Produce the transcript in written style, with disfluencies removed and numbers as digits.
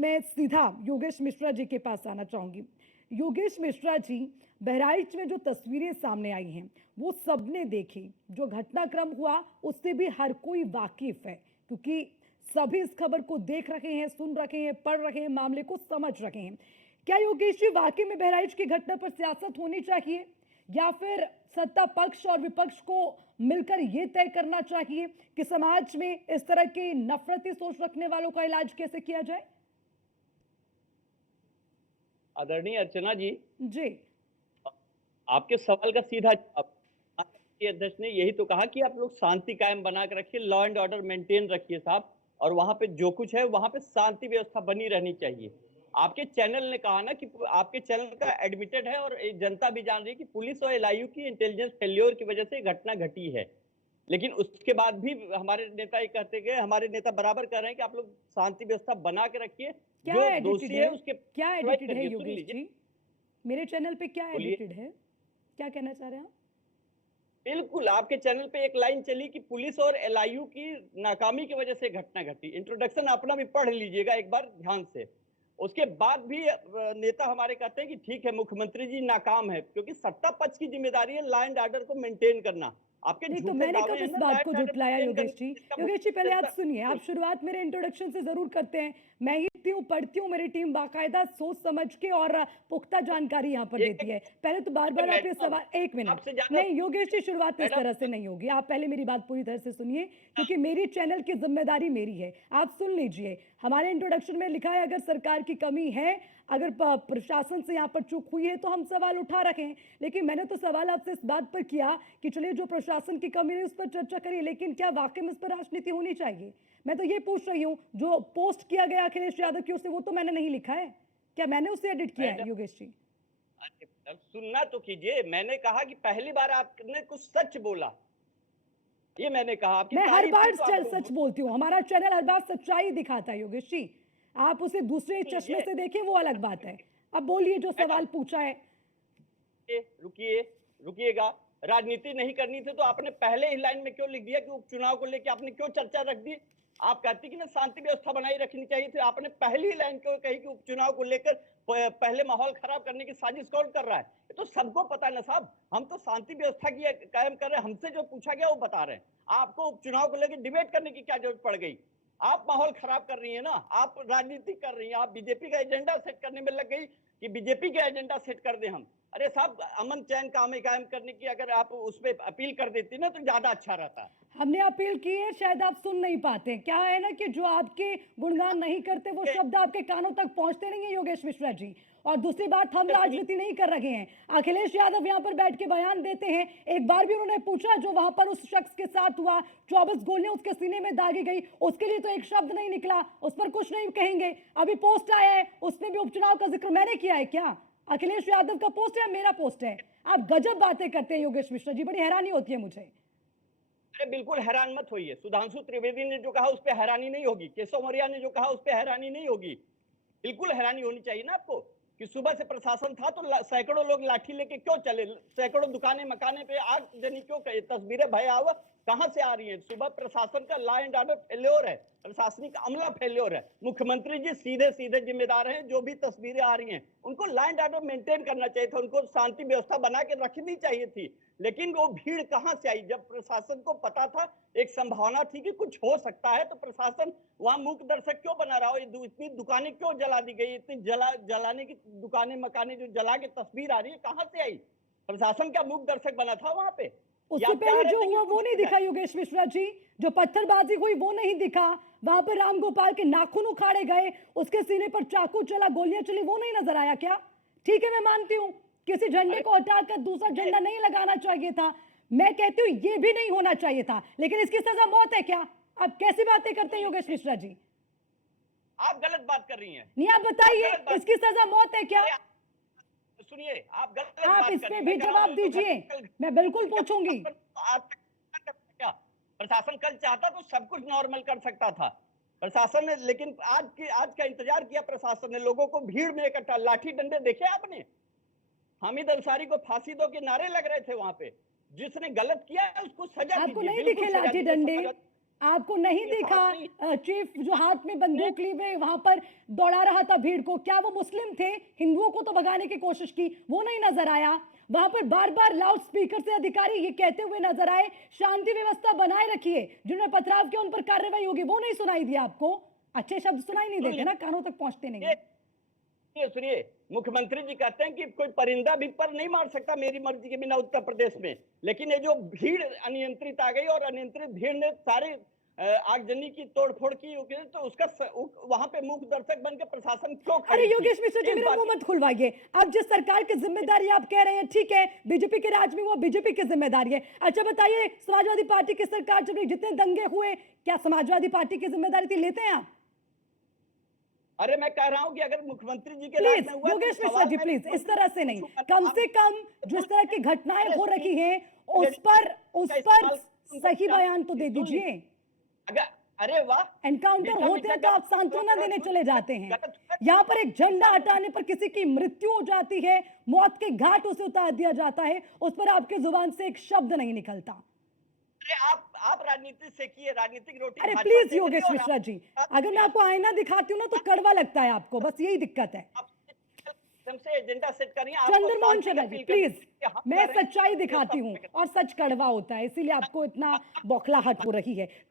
मैं सीधा योगेश मिश्रा जी के पास आना चाहूंगी। योगेश मिश्रा जी, बहराइच में जो तस्वीरें सामने आई हैं वो सबने देखी। जो घटनाक्रम हुआ उससे भी हर कोई वाकिफ है, क्योंकि सभी इस खबर को देख रहे हैं, सुन रहे हैं, पढ़ रहे हैं, मामले को समझ रहे हैं। क्या योगेश जी वाकई में बहराइच की घटना पर सियासत होनी चाहिए, या फिर सत्ता पक्ष और विपक्ष को मिलकर यह तय करना चाहिए कि समाज में इस तरह की नफरती सोच रखने वालों का इलाज कैसे किया जाए? आदरणीय अर्चना जी, जी। आपके सवाल का सीधा जवाब, आपके अध्यक्ष ने यही तो कहा कि आप लोग शांति कायम बना के रखिए, लॉ एंड ऑर्डर मेंटेन रखिए साहब, और वहां पे जो कुछ है वहां पे शांति व्यवस्था बनी रहनी चाहिए। आपके चैनल ने कहा ना कि आपके चैनल का एडमिटेड है और जनता भी जान रही है कि पुलिस और एलआईयू की इंटेलिजेंस फेल्योर की वजह से घटना घटी है। लेकिन उसके बाद भी हमारे नेता ये कहते गए, हमारे नेता बराबर कह रहे हैं कि आप लोग शांति व्यवस्था बना के रखिए, क्या जो एडिटेड दोषी है? है उसके क्या कार्रवाई एडिटेड है करिए। सुन योगेश लीजिए, जी? मेरे चैनल पे क्या बोलिए। एडिटेड है? क्या कहना चाह रहे हैं आप? बिल्कुल, आपके चैनल पे एक लाइन चली कि पुलिस और एलआईयू की नाकामी की वजह से घटना घटी। इंट्रोडक्शन अपना भी पढ़ लीजिएगा एक बार ध्यान से। उसके बाद भी नेता हमारे कहते हैं कि ठीक है मुख्यमंत्री जी नाकाम है, क्योंकि सत्ता पक्ष की जिम्मेदारी है लॉ एंड ऑर्डर को मेंटेन करना। आपके नहीं, तो झूठे मैंने दावे कब हैं इस ना लॉ बात को एंड ऑर्डर झुटलाया मेंटेन योगेश करने जी? इसका योगेश जी, पहले आप सुनिए। आप मुख्य शुरुआत मेरे इंट्रोडक्शन से जरूर करते हैं। मैं ही लिखती हूँ, पढ़ती हूँ, मेरी टीम बाकायदा सोच समझ के और पुख्ता जानकारी यहाँ पर देती है। पहले तो बार बार आप ये मैडम, सवाल, एक मिनट। आपसे ज्यादा नहीं योगेश जी, शुरुआत इस मैडम, तरह से नहीं होगी। आप पहले मेरी बात पूरी तरह से सुनिए, क्योंकि मेरी चैनल की जिम्मेदारी मेरी है। आप सुन लीजिए, हमारे इंट्रोडक्शन में लिखा है अगर सरकार की कमी है, अगर प्रशासन से यहाँ पर चूक हुई है तो हम सवाल उठा रखे हैं। लेकिन मैंने तो सवाल आपसे इस बात पर किया कि चलिए जो प्रशासन की कमी है उस पर चर्चा करिए, लेकिन क्या वाकई में इस पर राजनीति होनी चाहिए? मैं तो ये पूछ रही हूँ, जो पोस्ट किया गया अखिलेश यादव की ओर से वो तो मैंने नहीं लिखा है। क्या मैंने उसे एडिट किया है मैडम, योगेश जी? सुनना तो कीजिए। मैंने कहा कि पहली बार आपने कुछ सच बोला, ये मैंने कहा। आपकी मैं हर तारीफ बार की तो आप सच बोलती हूँ। हमारा चैनल हर बार सच्चाई दिखाता है योगेश जी। आप उसे दूसरे चश्मे कीजिए। से देखें, वो अलग बात है। अब बोलिए जो मैडम, सवाल पूछा है। रुकिए, रुकिएगा। राजनीति नहीं करनी थी तो आपने पहले ही लाइन में क्यों लिख दिया कि उपचुनाव को लेकर आपने क्यों चर्चा रख दी? आप कहती कि ना शांति व्यवस्था बनाई रखनी चाहिए थी, आपने पहली लाइन क्यों कही कि उपचुनाव को लेकर पहले माहौल खराब करने की साजिश कौन कर रहा है? ये तो सबको पता है ना साहब। हम तो शांति व्यवस्था की कायम कर रहे हैं, हमसे जो पूछा गया वो बता रहे हैं। आपको उपचुनाव को लेकर डिबेट करने की क्या जरूरत पड़ गई? आप माहौल खराब कर रही है ना, आप राजनीति कर रही हैं, आप बीजेपी का एजेंडा सेट करने में लग गई कि बीजेपी का एजेंडा सेट कर दे हम। अरे साहब, अमन चैन कायम करने की अगर आप उस पर अपील कर देती ना तो ज्यादा अच्छा रहता है। हमने अपील की है, शायद आप सुन नहीं पाते। क्या है ना कि जो आपके गुणगान नहीं करते वो शब्द आपके कानों तक पहुंचते नहीं है योगेश मिश्रा जी। और दूसरी बात, हम राजनीति नहीं कर रहे हैं। अखिलेश यादव यहाँ पर बैठ के बयान देते हैं। एक बार भी उन्होंने पूछा जो वहां पर उस शख्स के साथ हुआ, 24 गोलियां उसके सीने में दागी गई, उसके लिए तो एक शब्द नहीं निकला, उस पर कुछ नहीं कहेंगे। अभी पोस्ट आया है, उसमें भी उपचुनाव का जिक्र मैंने किया है क्या? अखिलेश यादव का पोस्ट है, मेरा पोस्ट है। आप गजब बातें करते हैं योगेश मिश्रा जी, बड़ी हैरानी होती है मुझे। अरे बिल्कुल हैरान मत होइए। सुधांशु त्रिवेदी ने जो कहा उस पर हैरानी नहीं होगी, केशव मौर्य ने जो कहा उस पर हैरानी नहीं होगी। बिल्कुल हैरानी होनी चाहिए ना आपको कि सुबह से प्रशासन था तो सैकड़ों लोग लाठी लेके क्यों चले, सैकड़ों दुकानें मकाने पे आग जनी क्यों, तस्वीरें भयावह कहां से आ रही हैं? सुबह प्रशासन का लॉ एंड ऑर्डर फेल्योर है, प्रशासनिक अमला फेल्योर है। मुख्यमंत्री जी सीधे सीधे जिम्मेदार हैं, जो भी तस्वीरें आ रही हैं उनको लॉ एंड ऑर्डर मेंटेन करना चाहिए था, उनको शांति व्यवस्था बना के रखनी चाहिए थी। लेकिन वो भीड़ कहां से आई? जब प्रशासन को पता था, एक संभावना थी कि कुछ हो सकता है, तो प्रशासन वहां मूक दर्शक क्यों बना रहा हो? इतनी दुकानें क्यों जला दी गई? इतनी जलाने की दुकानें मकाने जो जला के तस्वीर आ रही है कहां से आई? प्रशासन क्या मूक दर्शक बना था वहां पे? उससे पहले जो हुआ वो नहीं दिखा जाए? योगेश मिश्रा जी? जो पत्थरबाजी हुई वो नहीं दिखा? वहां पर राम गोपाल के नाखून उखाड़े गए, उसके सीने पर चाकू चला, गोलियां चली, वो नहीं नजर आया क्या? ठीक है, मैं मानती हूं किसी झंडे को हटाकर दूसरा झंडा नहीं लगाना चाहिए था। मैं कहती हूँ ये भी नहीं होना चाहिए था, लेकिन इसकी सजा मौत है क्या? आप कैसी बातें करते हैं योगेश मिश्रा जी? आप गलत बात कर रही हैं। नहीं, आप बताइए इसकी सजा मौत है क्या? सुनिए, आप गलत आप बात कर रही इसमें हैं। भी मैं कह रहा जवाब हूँ जो दीजिए, मैं बिल्कुल पूछूंगी। क्या प्रशासन कल चाहता तो सब कुछ नॉर्मल कर सकता था प्रशासन ने, लेकिन आज का इंतजार किया प्रशासन ने। लोगों को भीड़ में इकट्ठा, लाठी डंडे देखे आपने? हामिद अंसारी को फांसी दो के नारे लग रहे थे वहां पे। जिसने गलत किया है उसको सजा आपको कीजिए, नहीं बिल्कुल दिखे सजा लाठी दीजिए, डंडे? समझ। आपको नहीं ये देखा बात नहीं। चीफ जो हाथ में बंदूक ली हुए वहां पर दौड़ा रहा था भीड़ को? क्या वो मुस्लिम थे? हिंदुओं को तो भगाने की कोशिश की, वो नहीं नजर आया? वहां पर बार बार लाउड स्पीकर से अधिकारी ये कहते हुए नजर आए शांति व्यवस्था बनाए रखिए, जिन्होंने पथराव किया उन पर कार्रवाई होगी, वो नहीं सुनाई दिया आपको? अच्छे शब्द सुनाई नहीं देते ना, कानों तक पहुंचते नहीं। सुनिए, मुख्यमंत्री जी कहते हैं कि कोई परिंदा भी पर नहीं मार सकता मेरी मर्जी के बिना उत्तर प्रदेश में, लेकिन ये जो भीड़ अनियंत्रित आ गई और अनियंत्रित भीड़ ने सारे आगजनी की तोड़फोड़ की, तो उसका वहां पे मूक दर्शक बन के प्रशासन क्यों अरे खड़ी थी? योगेश मिश्रा जी, इस मेरा बात मुंह मत खुलवाइए। अब जिस सरकार की जिम्मेदारी आप कह रहे हैं, ठीक है, बीजेपी के राज में वो बीजेपी की जिम्मेदारी है। अच्छा बताइए, समाजवादी पार्टी की सरकार चल रही, जितने दंगे हुए, क्या समाजवादी पार्टी की जिम्मेदारी थी? लेते हैं आप? अरे मैं कह रहा हूं कि अगर मुख्यमंत्री जी के राज प्लीज में हुआ योगेश तो मिश्रा सवाल जी, मैं प्लीज इस तरह से नहीं, पूछूंगा। कम आप- से कम जिस तरह की घटनाएं हो रही हैं उस पर सही बयान तो दे दीजिए। अगर अरे वाह, एनकाउंटर मीठा होते हैं तो मीठा आप सांत्वना देने चले जाते हैं। गलत- यहाँ पर एक झंडा हटाने पर किसी की मृत्यु हो जाती है, मौत के घाट उसे उतार दिया जाता है, उस पर आपके जुबान से एक शब्द नहीं निकलता। अरे आप राजनीति सीखिए, राजनीतिक रोटी अरे भाजपा प्लीज सेक रही योगेश है और मिश्रा जी, आप- अगर मैं आपको आईना दिखाती हूँ ना तो कड़वा लगता है आपको, बस यही दिक्कत है। आप एकदम से एजेंडा सेट करिए। आपको चंद्रमोहन शांति शर्मा का जी, फील प्लीज, करना है कि हम मैं कर रहे हैं, सच्चाई ये दिखाती सब हूँ कर- और सच कड़वा होता है, इसीलिए आपको इतना बौखलाहट हो रही है।